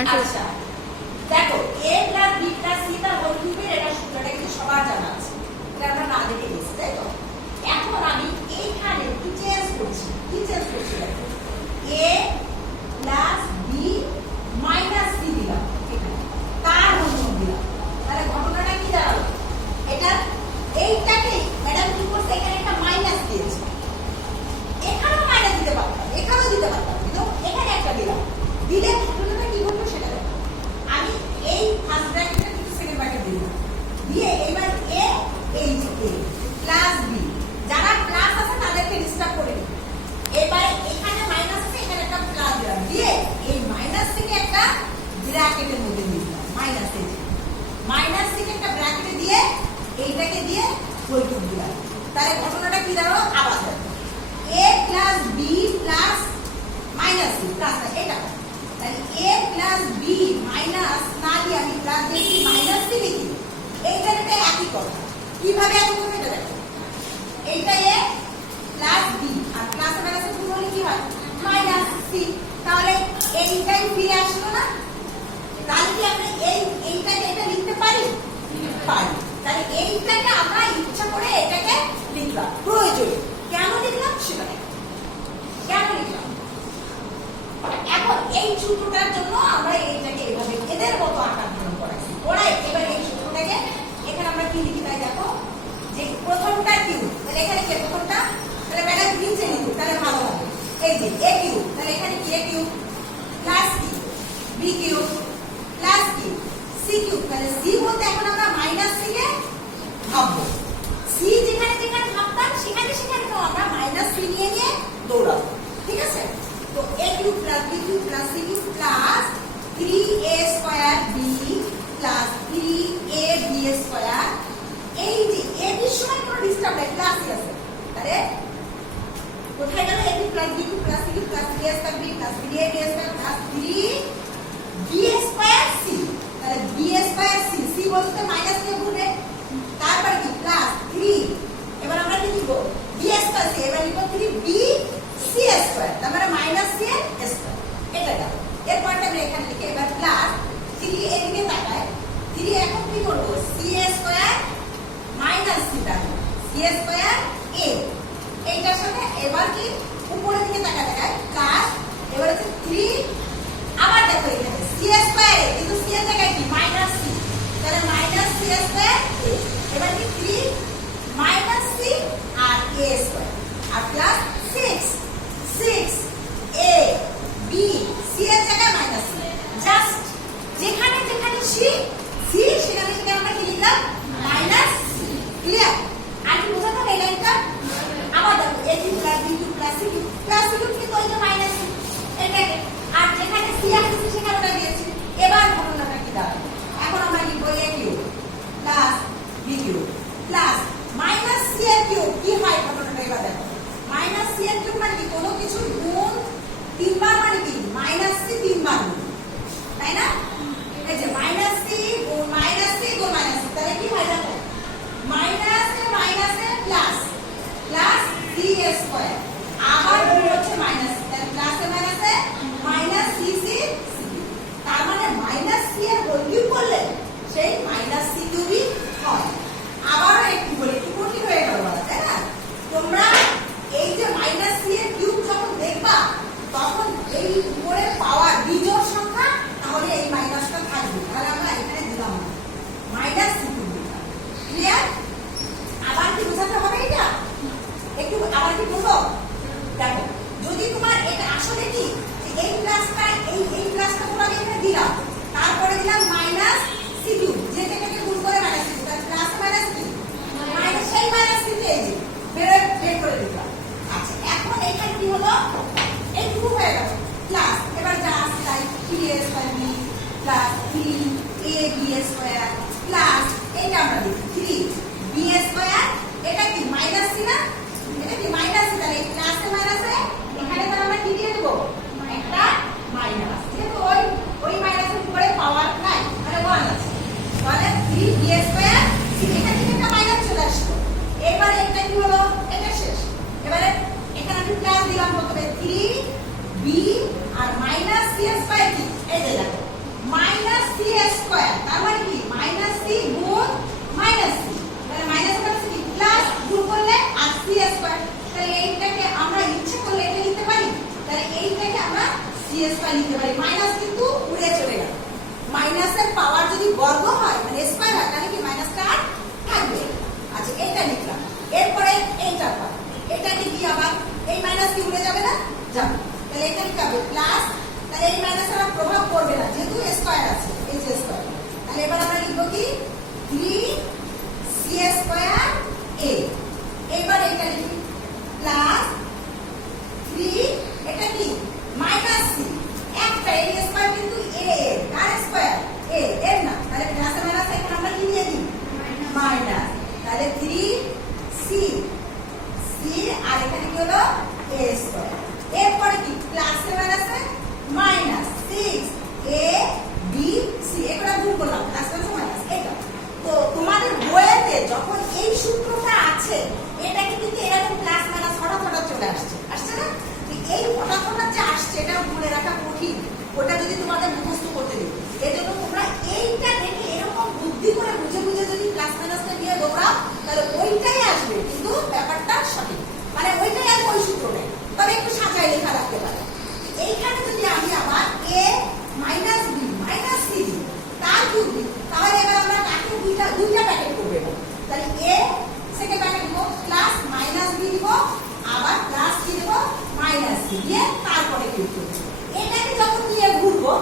আচ্ছা দেখো a plus b plus c তার হোল কিউবের এটা সূত্রটা কিন্তু সবার জানা আছে, এটা আমরা না দেখে গেছি তাই তো। এখন আমি এইখানে কি চেঞ্জ করছি দেখো a plus b minus c দিলাম, তার হোল কিউব দিলাম, তাহলে ঘটনাটা কি দাঁড়ালো? এটা এইটাকে ম্যাডাম কি করছে, এখানে একটা মাইনাস দিয়েছে, এখানেও মাইনাস দিতে পারতাম, এখানেও দিতে পারতাম, কিন্তু এখানে একটা দিলাম, দিলে ঘটনাটা কি ঘটলো সেটা দেখো। আমি এই ফার্স্ট ব্র্যাকেটটা কিন্তু সেকেন্ড ব্র্যাকেট দিলাম, দিয়ে এবার a এই যে a প্লাস b, যারা প্লাস আছে তাদেরকে ডিস্টার্ব করে দিই। এবার এখানে মাইনাস আছে, এখানে একটা প্লাস দিলাম, দিয়ে এই মাইনাস থেকে একটা ব্র্যাকেটের মধ্যে দিলাম, মাইনাস থেকে একটা ব্র্যাকেটে দিয়ে এইটাকে দিয়ে হোল কিউব দিলাম, তাহলে ঘটনাটা কি দাঁড়ালো? আবার দেখো a plus b plus minus c plus এটা, তাহলে a প্লাস b মাইনাস না দিয়ে আমি প্লাস দিয়েছি মাইনাস c লিখি, এইখানে একই কথা। কিভাবে একই করবে এটা দেখো, এইটা a প্লাস b আর প্লাস মাইনাস এর গুণ হলে কি হয়? মাইনাস c, তাহলে এইটাই ফিরে আসলো না? তাহলে কি আমরা এইটাকে এটা লিখতে পারি? পারি। তাহলে এইটাকে আমরা ইচ্ছা করে এটাকে লিখলাম প্রয়োজন, কেন লিখলাম সেটা কেন লিখলাম। এখন এই সূত্রটার জন্য আমরা এইটাকে এভাবে এদের মতো আকার ধারণ করাইছি, পড়াই। এবার এই সূত্রটাকে এখানে আমরা কি লিখি তাই দেখো, যে প্রথমটা কিউ, তাহলে এখানে কি প্রথমটা, তাহলে ম্যাডাম নিচে লিখুন তাহলে ভালো হবে। এই যে এ কিউ, তাহলে এখানে কি এ কিউ প্লাস কি বি কিউ প্লাস কি সি কিউ, তাহলে সি বলতে এখন আমরা মাইনাস সি কে ভাববো, সি যেখানে যেখানে ভাবতাম সেখানে সেখানে তো আমরা মাইনাস সি নিয়ে নিয়ে দৌড়াবো, ঠিক আছে। তো a cube plus b cube plus c cube plus 3a square b plus 3ab square, এই যে a এর সময় কোনো ডিস্টার্ব নাই, প্লাসই আছে, তাহলে কোথায় গেল? a cube plus b cube plus c cube plus 3a square b plus 3ab square plus 3b square c, তাহলে b স্কয়ার c, c বলতে মাইনাস দিয়ে গুণে, তারপর কি প্লাস 3, এবার আমরা কি লিখব? b স্কয়ার c, এবার লিখব 3b c স্কয়ার, তার মানে মাইনাস c স্কয়ার, এটা গেল। এরপরটা আমরা এখানে লিখে এবার প্লাস 3 এদিকে তাকায়, 3 এখন কি করব? c স্কয়ার মাইনাস c থাকবে c স্কয়ার a, এইটার সাথে এবার কি উপরের দিকে তাকায় প্লাস, এবার হচ্ছে 3, আবার দেখো এখানে c স্কয়ার a, কিন্তু c এর জায়গায় কি মাইনাস c, তাহলে মাইনাস c স্কয়ার a, এবার কি 3 মাইনাস c আর a স্কয়ার আর প্লাস 6 a b c এর জায়গায় মাইনাস c, জাস্ট যেখানে যেখানে c সেখানে সেখানে আমরা কি লিখলাম? Minus c, clear? আর কি বোঝাতে হবে এই লাইনটা? আবার দেখো a cube plus b cube plus c cube plus c cube কি কইতে মাইনাস c, এটাকে আর যেখানে c আছে সেখানে ওটা দিয়েছি। এবার ঘটনাটা কি দাঁড়াবে? এখন আমরা লিখব a cube plus b cube plus minus c এর কিউব, কি হয় ঘটনাটা এবার দেখো, মাইনাস c এর কিউব মানে কি কোনো কিছু গুণ 3 বার, মানে কি মাইনাস c 3 বার গুণ, তাই না? এই যে মাইনাস c গুণ মাইনাস c গুণ মাইনাস c, তাহলে কি হয় দেখো মাইনাস এ প্লাস প্লাস 3a স্কয়ার, আবার গুণ হচ্ছে মাইনাস c, তাহলে প্লাস এ মাইনাস c c, তার মানে মাইনাস c এর হোল কিউব করলে সেই মাইনাস c কিউবই হয়। আবার একটু বলি, একটু কঠিন হয়ে গেল তাই না? তোমরা এই যে মাইনাস c এর কিউব যখন দেখবা তখন এই উপরে পাওয়ার বিজোড় সংখ্যা, তাহলে এই মাইনাসটা থাকবে, তাহলে আমরা এখানে দিলাম মাইনাস c কিউব দিলাম, ক্লিয়ার? আবার কি বোঝাতে হবে এটা একটু, আবার কি বলবো দেখো, যদি তোমার এটা আসলে কি এই প্লাসটা তোমরা এখানে দিলাম, তারপরে দিলাম মাইনাস c কিউব, যেটাকে গুণ করে মাইনাস c, তাহলে প্লাস মাইনাস কি মাইনাস, সেই মাইনাস কি এই যে বের করে দিলাম। আচ্ছা এখন এখানে কি হলো, এইটুকু হয়ে গেল প্লাস, এবার যা আছে তাই 3a square b plus 3ab square plus এটা আমরা লিখি 3b স্কয়ার, এটা কি মাইনাস c না, এটা কি মাইনাস c, তাহলে এই প্লাসে মাইনাসে এখানে তাহলে আমরা কি দিয়ে দেব? একটা মাইনাস, যেহেতু ওই মাইনাসের উপরে পাওয়ার নাই মানে 1 আছে, তাহলে 3b স্কয়ার, এখান থেকে একটা মাইনাস চলে আসলো, এবারে এটা কি হলো, এটা শেষ। এবারে এখানে আমি প্লাস দিলাম প্রথমে 3b আর মাইনাস c স্কয়ার কি, এই যে দেখো মাইনাসের পাওয়ার যদি বর্গ হয় মানে স্কয়ার হয় তাহলে কি মাইনাসটা আর থাকবে। আচ্ছা এটা লিখলাম। এরপরে এইটা পাবো, এটা কি আবার এই মাইনাস কি উড়ে যাবে না, যাবে। তাহলে এটা কি হবে প্লাস, তাহলে এই মাইনাসের আর প্রভাব পড়বে না যেহেতু স্কয়ার আছে, এই যে স্কয়ার। তাহলে এবার আমরা লিখব কি 3c স্কয়ার a। এবার এটা লিখি প্লাস 3 এটা কি মাইনাস c, একটা a স্কয়ার কিন্তু a এর কার স্কয়ার a এর না, তাহলে প্লাস এর মাইনাস এখানে আমরা কি দিয়ে দিই মাইনাস। তাহলে 3c c আর এখানে কি হলো a স্কয়ার। এরপরে কি প্লাস এর minus minus 6a b c, এটা গুণ করলাম প্লাস এর মাইনাস এটা। তো তোমাদের বইতে যখন এই সূত্রটা আছে এটা কিন্তু এরকম প্লাস মাইনাস হঠাৎ হঠাৎ চলে আসছে, আসছে না? এই হঠাৎ হঠাৎ যে আসছে এটা মনে রাখা কঠিন, ওটা যদি তোমাদের মুখস্থ করতে দিই। এজন্য তোমরা এইটা দেখে এরকম বুদ্ধি করে বুঝে বুঝে যদি প্লাস মাইনাসটা নিয়ে দৌড়াও তাহলে ওইটাই আসবে, কিন্তু ব্যাপারটা সঠিক মানে ওইটাই আর ওই সূত্র নেই, তবে একটু সাজায় লেখা রাখতে পারে। এইখানে যদি আমি আবার a minus b minus c দিই তার কিউব দিই, তাহলে এবার আমরা কাকে দুইটা প্যাকেট করব। তাহলে a সেকেন্ড প্যাকেট দিব প্লাস মাইনাস b দিব, আবার প্লাস কি দিব মাইনাস c দিয়ে তারপরে কিউব করব। এটাকে যখন নিয়ে ঘুরবো